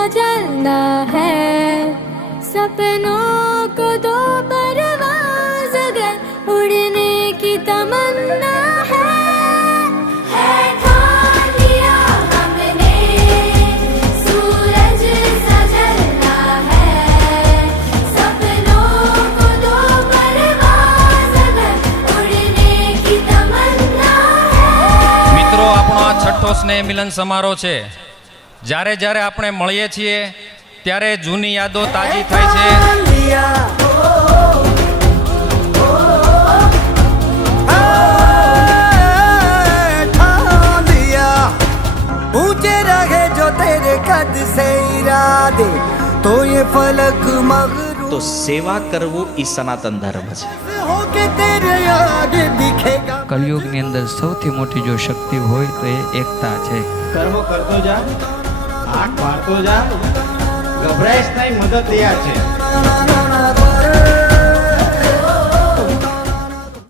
सजना है सपनों को दो परवाज़ अगर उड़ने की तमन्ना है ठान लिया हमने सूरज सा जलना है सपनों को दो परवाज़ अगर उड़ने की तमन्ना है। મિત્રો આપણો આ છઠ્ઠો સ્નેહ મિલન સમારોહ છે। જ્યારે જ્યારે આપણે મળીએ છીએ ત્યારે જૂની યાદો તાજી થાય છે। ऊंचे रहे जो तेरे कद से इरादे तो ये फलक मगरू તો સેવા કરવું એ સનાતન ધર્મ છે। होके तेरे आगे दिखेगा। કલયુગની અંદર સૌથી મોટી જો શક્તિ હોય તો એ એકતા છે। કર્મો કરતો જા, આંખ મારતો જા, ગભરાઈશ નહીં, મદદ તૈયાર છે।